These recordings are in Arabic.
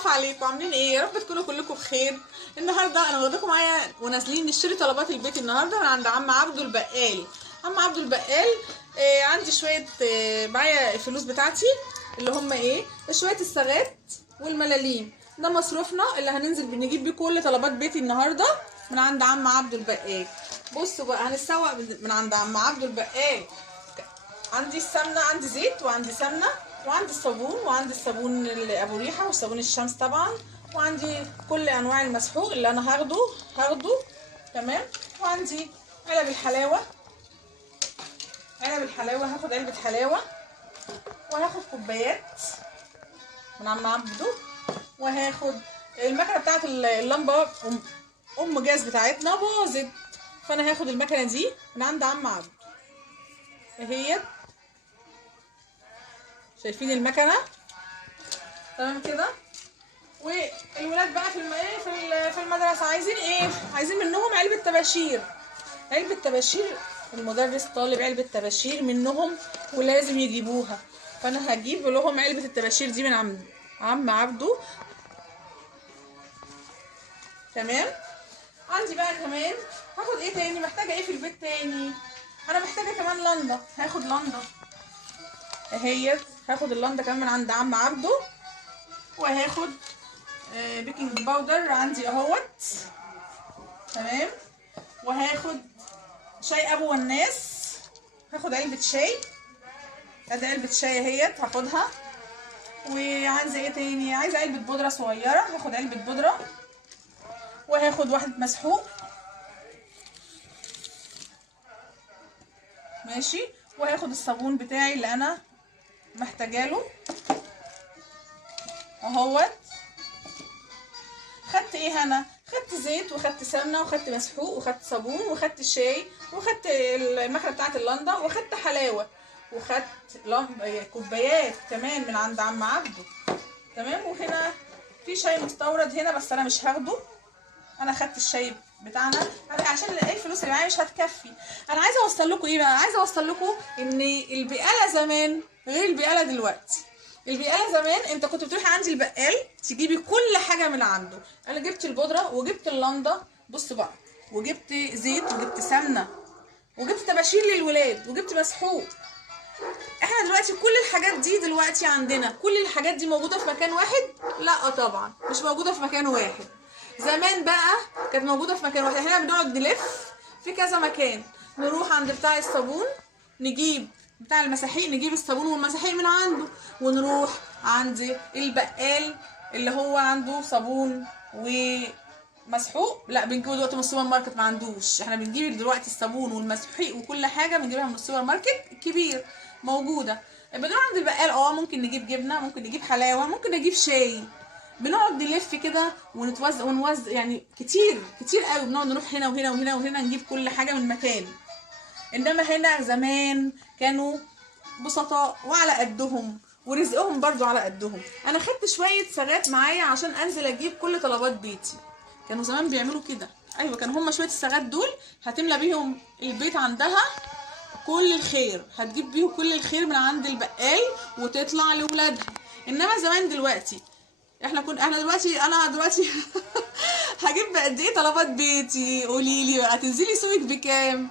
اقف عليكم، عاملين ايه؟ يا رب تكونوا كلكم بخير. النهارده انا واخداكم معايا ونازلين نشتري طلبات البيت النهارده من عند عم عبده البقال. عم عبده البقال عندي شويه معايا الفلوس بتاعتي اللي هم ايه، شويه الصاغات والملاليم. ده مصروفنا اللي هننزل بنجيب بيه كل طلبات بيتي النهارده من عند عم عبده البقال. بصوا بقى هنتسوق من عند عم عبده البقال. عندي السمنه، عندي زيت وعندي سمنه وعندي الصابون، وعندي الصابون ابو ريحه وصابون الشمس طبعا، وعندي كل انواع المسحوق اللي انا هاخده تمام. وعندي علب الحلاوه، هاخد علبه حلاوه، وهاخد كوبايات من عم عبده، وهاخد المكنه بتاعت اللمبه ام جاز بتاعتنا باظت، فانا هاخد المكنه دي من عند عم عبده اهي. شايفين المكنه تمام كده. والولاد بقى في المدرسه عايزين ايه؟ عايزين منهم علبه طباشير. المدرس طالب علبه طباشير منهم ولازم يجيبوها، فانا هجيب لهم علبه الطباشير دي من عم عبده تمام. عندي بقى كمان هاخد ايه تاني؟ محتاجه ايه في البيت تاني؟ انا محتاجه كمان لنده، هاخد لنده اهي، هاخد اللنده كمان من عند عم عبده، وهاخد بيكنج باودر عندي اهوت تمام، وهاخد شاي ابو وناس، هاخد علبه شاي، ادي علبه شاي اهيت هاخدها. وعايزه ايه تاني؟ عايزه علبه بودره صغيره، هاخد علبه بودره، وهاخد واحده مسحوق ماشي، وهاخد الصابون بتاعي اللي انا محتاجاله اهوت. خدت ايه انا؟ خدت زيت وخدت سمنه وخدت مسحوق وخدت صابون وخدت شاي وخدت المكنه بتاعت اللندا وخدت حلاوه وخدت كوبايات كمان من عند عم عبده تمام. وهنا في شاي مستورد هنا بس انا مش هاخده، انا خدت الشاي بتاعنا عشان ايه الفلوس اللي معايا مش هتكفي. انا عايزه اوصل لكم ايه بقى؟ عايزه اوصل لكم ان البقاله زمان غير البقاله دلوقتي. البقاله زمان انت كنت بتروحي عند البقال تجيبي كل حاجه من عنده. انا جبت البودره وجبت اللندا، بص بقى، وجبت زيت وجبت سمنه وجبت طباشير للولاد وجبت مسحوق. احنا دلوقتي كل الحاجات دي دلوقتي عندنا، كل الحاجات دي موجوده في مكان واحد؟ لا طبعا مش موجوده في مكان واحد. زمان بقى كانت موجوده في مكان واحد، احنا بنقعد نلف في كذا مكان، نروح عند بتاع الصابون نجيب بتاع المساحيق، نجيب الصابون والمساحيق من عنده، ونروح عند البقال اللي هو عنده صابون ومسحوق، لا بنجيبه دلوقتي من السوبر ماركت، ما عندوش. احنا بنجيب دلوقتي الصابون والمسحيق وكل حاجه بنجيبها من السوبر ماركت الكبير موجوده. بنروح عند البقال ممكن نجيب جبنه، ممكن نجيب حلاوه، ممكن نجيب شاي، بنقعد نلف كده ونوزع يعني كتير قوي، بنقعد نروح هنا وهنا وهنا وهنا نجيب كل حاجه من مكان. انما هنا زمان كانوا بسطاء وعلى قدهم ورزقهم برضو على قدهم. انا خدت شويه صاغات معايا عشان انزل اجيب كل طلبات بيتي، كانوا زمان بيعملوا كده. ايوه كانوا هما شويه الصاغات دول هتملى بيهم البيت عندها كل الخير، هتجيب بيهم كل الخير من عند البقال وتطلع لاولادها. انما زمان دلوقتي احنا دلوقتي انا دلوقتي هجيب قد ايه طلبات بيتي؟ قولي لي هتنزلي سوقك بكام؟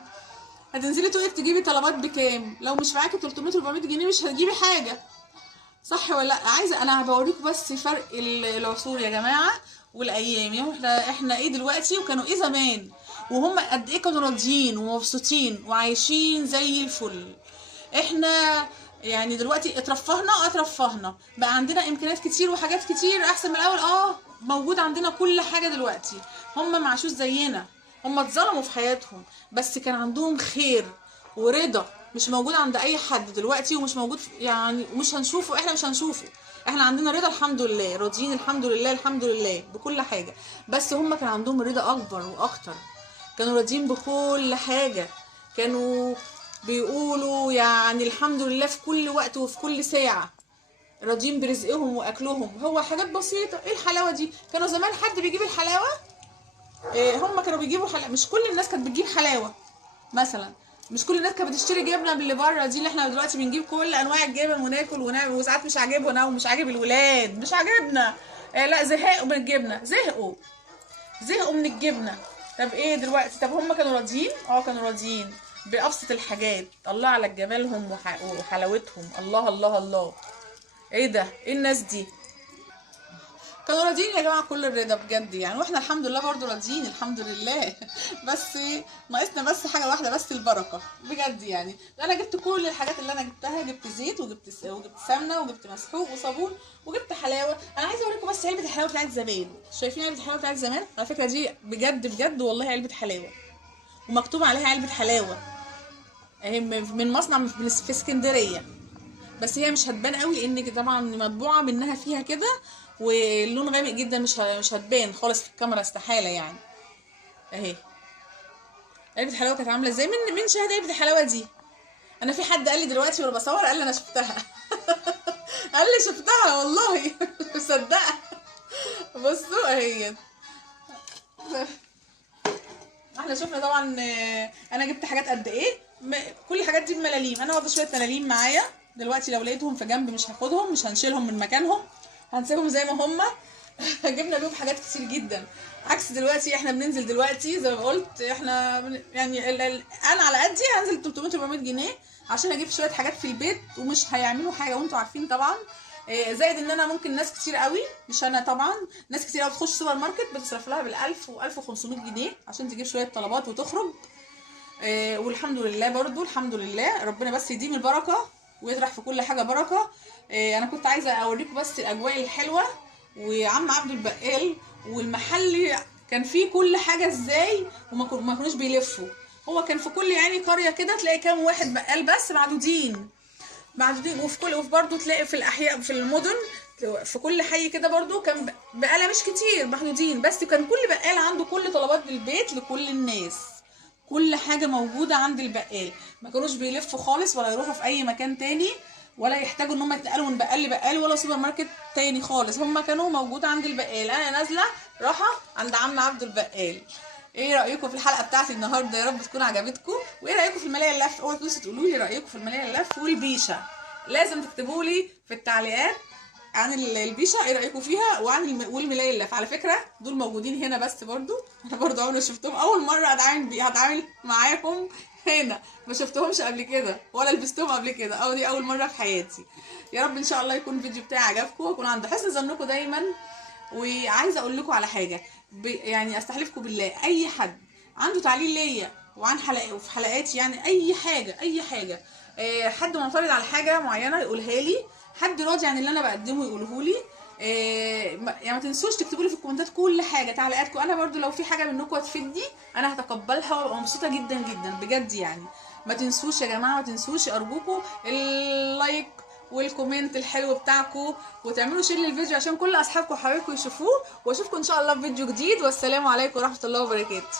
هتنزلي سوقك تجيبي طلبات بكام؟ لو مش معاكي 300 400 جنيه مش هتجيبي حاجه، صح ولا لا؟ عايزه انا بوريكم بس فرق العصور يا جماعه والايام. يعني احنا ايه دلوقتي وكانوا ايه زمان، وهم قد ايه كانوا راضيين ومبسوطين وعايشين زي الفل. احنا يعني دلوقتي اترفهنا بقى، عندنا امكانيات كتير وحاجات كتير احسن من الاول. موجود عندنا كل حاجه دلوقتي. هم ما عاشوش زينا، هم اتظلموا في حياتهم بس كان عندهم خير ورضا مش موجود عند اي حد دلوقتي، ومش موجود يعني مش هنشوفه، احنا مش هنشوفه. احنا عندنا رضا الحمد لله، راضيين الحمد لله بكل حاجه، بس هم كان عندهم رضا اكبر واكتر، كانوا راضيين بكل حاجه، كانوا بيقولوا يعني الحمد لله في كل وقت وفي كل ساعة، راضيين برزقهم واكلهم. هو حاجات بسيطة. ايه الحلاوة دي؟ كانوا زمان حد بيجيب الحلاوة؟ هم كانوا بيجيبوا حلاوة، مش كل الناس كانت بتجيب حلاوة مثلا، مش كل الناس كانت بتشتري جبنة من اللي بره دي اللي احنا دلوقتي بنجيب كل انواع الجبن وناكل ونعمل، وساعات مش عاجبنا ومش عاجب الولاد، مش عاجبنا لا زهقوا من الجبنه، زهقوا من الجبنه. طب ايه دلوقتي؟ طب هم كانوا راضيين؟ كانوا راضيين بأبسط الحاجات. الله على جمالهم وحلاوتهم. الله الله الله. ايه ده؟ ايه الناس دي؟ كانوا راضيين يا جماعه كل الرضا بجد يعني، واحنا الحمد لله برضو راضيين الحمد لله. بس ناقصنا بس حاجه واحده بس، البركه بجد يعني. انا جبت كل الحاجات اللي انا جبتها، جبت زيت وجبت سمنه وجبت مسحوق وصابون وجبت حلاوه. انا عايزه اوريكم بس علبه الحلاوه بتاعت زمان. شايفين علبه الحلاوه بتاعت زمان؟ على فكره دي بجد بجد والله علبه حلاوه، ومكتوب عليها علبه حلاوه اهي من مصنع في اسكندريه. بس هي مش هتبان قوي لان طبعا مطبوعه منها فيها كده، واللون غامق جدا، مش هتبان خالص في الكاميرا استحاله يعني. اهي علبه الحلاوه كانت عامله ازاي. من شاهد علبه الحلاوه دي؟ انا في حد قال لي دلوقتي وانا بصور، قال لي انا شفتها. قال لي شفتها والله. مصدقه. بصوا اهي. احنا شفنا طبعا. انا جبت حاجات قد ايه. كل الحاجات دي بملاليم. انا واخده شويه ملاليم معايا دلوقتي، لو لقيتهم في جنب مش هاخدهم، مش هنشيلهم من مكانهم، هنسيبهم زي ما هم. جبنا بيهم حاجات كتير جدا، عكس دلوقتي. احنا بننزل دلوقتي زي ما قلت، احنا يعني انا على قدي هنزل 300 400 جنيه عشان اجيب شويه حاجات في البيت، ومش هيعملوا حاجه وانتوا عارفين طبعا. زائد ان انا ممكن ناس كتير قوي، مش انا طبعا، ناس كتير قوي بتخش سوبر ماركت بتصرف لها بال1000 و1500 جنيه عشان تجيب شويه طلبات وتخرج. والحمد لله برضو، الحمد لله ربنا بس يديم البركه ويطرح في كل حاجه بركه. انا كنت عايزه اوريكم بس الاجواء الحلوه، وعم عبد البقال والمحل كان فيه كل حاجه ازاي، وما كانوش بيلفوا. هو كان في كل يعني قريه كده تلاقي كام واحد بقال بس معدودين، وفي برضه تلاقي في الاحياء في المدن، في كل حي كده برضه كان بقاله مش كتير محدودين، بس كان كل بقال عنده كل طلبات البيت لكل الناس. كل حاجه موجوده عند البقال، ما كانوش بيلفوا خالص ولا يروحوا في اي مكان تاني، ولا يحتاجوا ان هم يتنقلوا من بقال لبقال ولا سوبر ماركت تاني خالص. هم كانوا موجود عند البقال. انا نازله راحه عند عم عبد البقال. ايه رايكم في الحلقه بتاعتي النهارده؟ يا رب تكون عجبتكم. وايه رايكم في الماليه اللف؟ اوعوا تنسوا تقولوا لي رايكم في الماليه اللف والبيشه. لازم تكتبوا لي في التعليقات عن البيشه ايه رايكم فيها، وعن والملايه اللف. على فكره دول موجودين هنا بس برضو، انا برضو عمري شفتهم، اول مره هتعامل معاهم هنا، ما شفتهمش قبل كده ولا لبستهم قبل كده، او دي اول مره في حياتي. يا رب ان شاء الله يكون الفيديو بتاعي عجبكم، واكون عند حسن ظنكم دايما. وعايزه اقول لكم على حاجه، يعني استحلفكم بالله، اي حد عنده تعليق ليا وعن وفي حلقاتي، يعني اي حاجه حد معترض على حاجه معينه يقولها لي، حد راضي عن اللي انا بقدمه يقوله لي. يعني ما تنسوش تكتبوا لي في الكومنتات كل حاجه، تعليقاتكم. انا برضو لو في حاجه منكم هتفيدني انا هتقبلها وابقى مبسوطه جدا جدا بجد يعني. ما تنسوش يا جماعه، ما تنسوش ارجوكم اللايك والكومنت الحلو بتاعكم، وتعملوا شير للفيديو عشان كل اصحابكم وحبايبكم يشوفوه. واشوفكم ان شاء الله في فيديو جديد، والسلام عليكم ورحمه الله وبركاته.